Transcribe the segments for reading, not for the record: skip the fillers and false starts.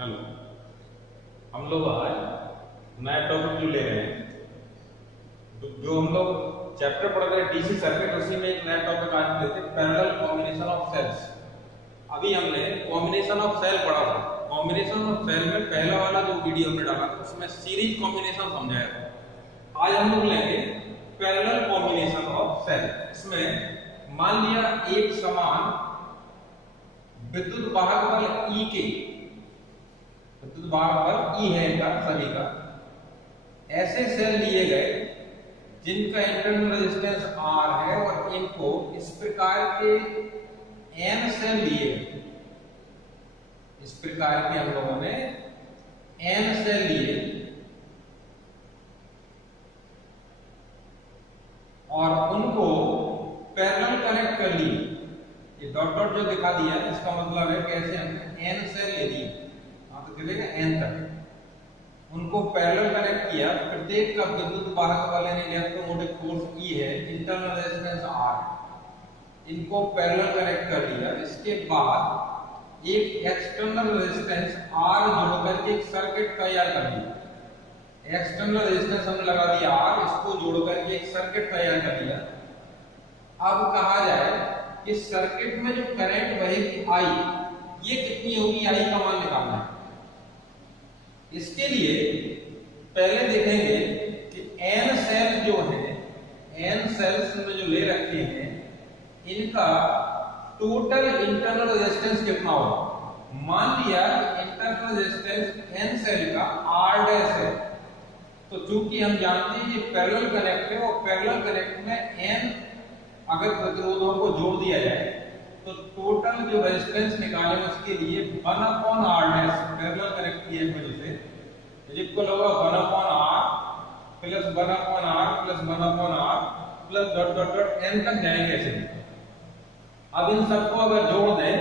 Hello. हम लोग आज नया टॉपिक जो ले रहे हैं, जो हम लोग चैप्टर पढ़ रहे हैं डीसी सर्किट, उसी में एक नया टॉपिक आज लेते हैं, पैरेलल कॉम्बिनेशन ऑफ सेल्स। अभी हमने कॉम्बिनेशन ऑफ सेल पढ़ा था। कॉम्बिनेशन ऑफ सेल में पहला वाला जो वीडियो में डाला था उसमें सीरीज कॉम्बिनेशन समझाया था। आज हम लोग लेंगे पैरेलल कॉम्बिनेशन ऑफ सेल। इसमें मान लिया एक समान विद्युत वाहक बल ई के, विद्युत वाहक बल ई है इनका सभी का, ऐसे सेल लिए गए जिनका इंटरनल रेजिस्टेंस R है और इनको इस प्रकार के n सेल लिए, इस प्रकार के हम लोगों ने n सेल लिए और उनको पैरेलल कनेक्ट कर लिए। ये डॉट डॉट जो दिखा दिया है इसका मतलब है कैसे हमने n सेल ले लिए, तो चलेगा n तक, उनको पैरेलल कनेक्ट किया। प्रत्येक का विद्युत वाहक बल यानी इलेक्ट्रोमोटिव फोर्स E है, इंटरनल रेजिस्टेंस R है, इनको पैरेलल कनेक्ट कर दिया। इसके बाद एक एक्सटर्नल रेजिस्टेंस R जोड़ करके एक सर्किट तैयार कर दिया। एक्सटर्नल रेजिस्टेंस हमने लगा दिया R, इसको जोड़ करके एक सर्किट तैयार कर दिया। अब कहा जाए कि सर्किट में जो करंट बहेगी I, ये कितनी होगी, I का मान निकालना है। इसके लिए पहले देखेंगे कि n सेल जो है, n सेल्स में जो ले रखे हैं, इनका टोटल इंटरनल रेजिस्टेंस कितना होगा। मान लिया कि इंटरनल रेजिस्टेंस n सेल का R डैश है, तो चूंकि हम जानते हैं ये पैरेलल कनेक्ट है और पैरेलल कनेक्ट में n अगर प्रतिरोधों को जोड़ दिया जाए तो टोटल जो रेजिस्टेंस निकालेंगे उसके लिए 1/R डैश पैरेलल कनेक्ट किए वजह से इक्वल होगा 1/R plus 1/R plus 1/R plus dot dot dot n तक जाएंगे ऐसे। अब इन सबको अगर जोड़ दें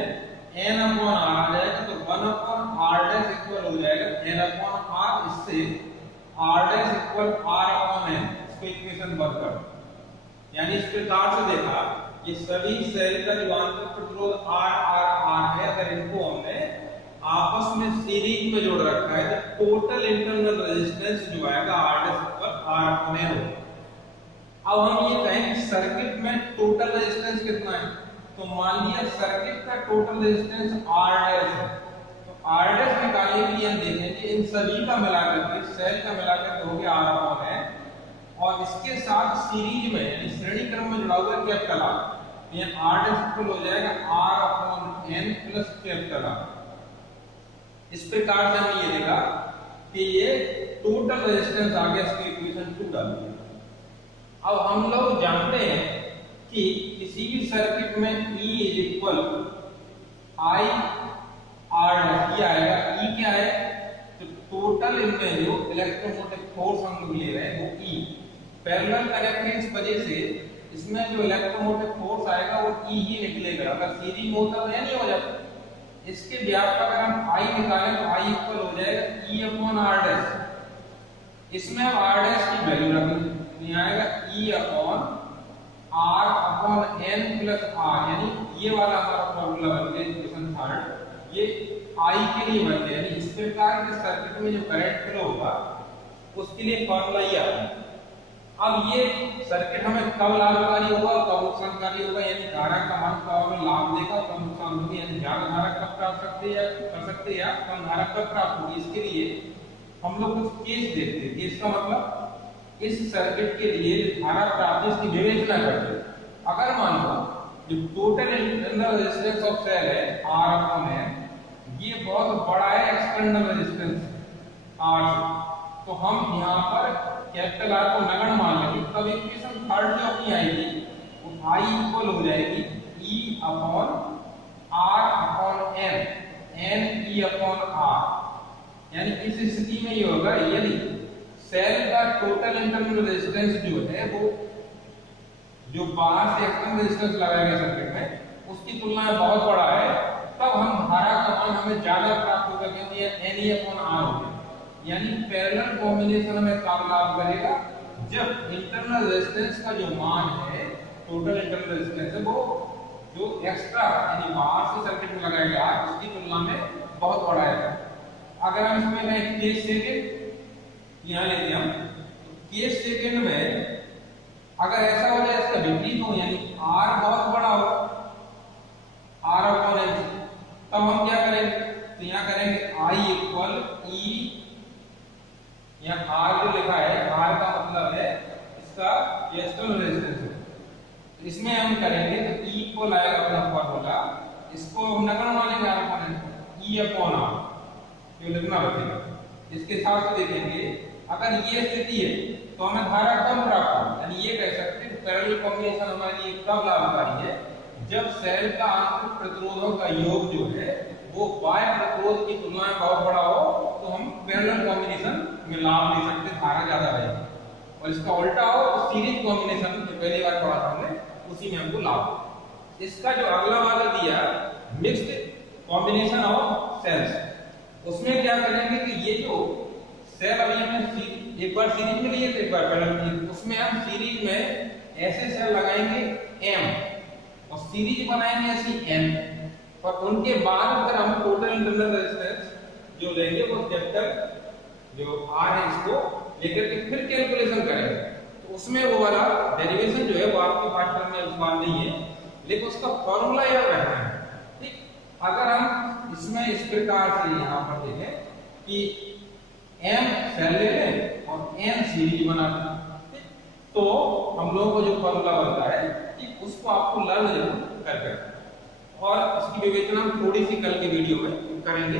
n/R आ जाएगा तो 1/R डैश इक्वल हो जाएगा n/R, इससे R डैश इक्वल R/n, इसको इक्वेशन वर्क कर। यानी इस प्रकार से देखा ये सभी सेल का जो आंतरिक प्रतिरोध R है, अगर इनको हमने आपस में सीरीज में जोड़ रखा है तो टोटल इंटरनल रेजिस्टेंस जो आएगा R/n होगा। अब हम ये कहें कि सर्किट में टोटल रेजिस्टेंस कितना है, तो मान लिया सर्किट का टोटल रेजिस्टेंस R है, तो R निकालने के लिए हम देखेंगे इन सभी का मिलाकर के, सेल का मिलाकर के हो गया R/n और इसके साथ सीरीज में यानी श्रेणी क्रम में जुड़ा हुआ कैपिटल R, ये R इक्वल हो जाएगा R/n प्लस कैपिटल R। इस प्रकार से हमने ये देखा कि ये टोटल रेजिस्टेंस आ गया, इसको इक्वेशन 2 डाल दिया। अब हम लोग जानते हैं कि किसी भी सर्किट में E equal I R dash आएगा। E क्या है, तो टोटल इनमें जो इलेक्ट्रोमोटिव फोर्स हम लोग ले रहे हैं वो E, पैरेलल कनेक्ट है इस वजह से इसमें जो इलेक्ट्रोमोटिव फोर्स आएगा वो E ही निकलेगा। अगर सीरीज में होता तो नहीं हो जाता। इसके ब्याज का अगर हम I निकालें तो I इक्वल हो जाएगा E/R डैश। इसमें हम R डैश की वैल्यू रखेंगे, आएगा E/R/n प्लस R, यानी ये वाला हमारा फॉर्मूला बन गया इक्वेशन 3, ये I के लिए बन गया। यानी इस प्रकार के सर्किट में जो करंट फ्लो होगा उसके लिए फॉर्मूला ये आता है। अब ये सर्किट हमें कब लाभकारी होगा और कब नुकसानकारी होगा, यानी धारा का मान कब हमें लाभ देगा और कब नुकसान होगी, यानी ज्यादा धारा कब प्राप्त कर सकते हैं या कम धारा कब प्राप्त होगी। इसके लिए हम लोग कुछ केस देखते हैं। केस का मतलब इस सर्किट के लिए धारा प्राप्ति इसकी विवेचना करते हैं। अगर मान लो जो total internal resistance of cell है R/n, ये बहुत बड़ा है एक्सटर्नल रेजिस्टेंस R से, तो हम यहाँ पर कैपिटल R को नगण्य मान लेंगे, तब इक्वेशन 3 जो अपनी आएगी वो I इक्वल हो जाएगी E/R/n, n E/R। यानी इस स्थिति में ये होगा यदि सेल का टोटल इंटरनल रेजिस्टेंस जो है वो जो बाहर से एक्सटर्नल रेजिस्टेंस लगाया गया सर्किट में उसकी तुलना में बहुत बड़ा है, तब हम धारा का मान हमें ज्यादा प्राप्त होगा क्योंकि ये n E/R हो गया। यानी पैरेलल कॉम्बिनेशन में काम लाभ करेगा जब इंटरनल रेजिस्टेंस का जो मान है, टोटल इंटरनल रेजिस्टेंस है, वो जो एक्स्ट्रा यानी बाहर से सर्किट में लगाया गया उसकी तुलना में बहुत बड़ा है। अगर हम इसमें कहें केस सेकेंड, यहाँ लेते हम तो केस सेकेंड में अगर ऐसा हो जाए इसका विपरीत हो, यानी r बहुत बड़ा हो, r अपॉन n, तब हम क्या करेंगे, तो यहाँ करेंगे I इक्वल E, यहाँ R जो लिखा है, R का मतलब है इसका एक्सटर्नल रेजिस्टेंस है, तो इसमें हम करेंगे तो E इक्वल आएगा अपना फॉर्मूला, इसको नगण्य मानेंगे R upon N, E upon R, ये लिखना रखेगा। इसके साथ से देखेंगे अगर ये स्थिति है तो हमें धारा कम प्राप्त हो, यानी ये कह सकते हैं पैरेलल कॉम्बिनेशन हमारे लिए कब लाभकारी है, जब सेल का आंतरिक प्रतिरोधों का योग जो है वो बाह्य प्रतिरोध की तुलना में बहुत बड़ा हो, तो हम पैरेलल कॉम्बिनेशन में लाभ ले सकते, धारा ज्यादा रहेगी। और इसका उल्टा हो तो सीरीज कॉम्बिनेशन जो पहली बार पढ़ा था हमने, उसी में हमको लाभ हो। इसका जो अगला वाला दिया मिक्स्ड कॉम्बिनेशन ऑफ सेल्स, उसमें क्या करेंगे कि ये जो सेल अभी हमने एक बार सीरीज में लिए थे, एक बार पैरेलल में, उसमें हम सीरीज में ऐसे सेल लगाएंगे m और सीरीज बनाएंगे ऐसी n, और उनके बाद अगर हम टोटल इंटरनल रेजिस्टेंस जो लेंगे वो कैपिटल जो R है इसको लेकर के फिर कैलकुलेशन करेंगे, तो उसमें वो वाला डेरिवेशन जो है वो आपके पाठ्यक्रम में इस बार नहीं है, लेकिन उसका फॉर्मूला याद रखना है। ठीक, अगर हम इसमें इस प्रकार से यहाँ पर देखें कि m सेल ले लें और n सीरीज बना लें, तो हम लोगों को जो फॉर्मूला बनता है ठीक उसको आपको लर्न जरूर कर, और इसकी विवेचना हम थोड़ी सी कल के वीडियो में करेंगे।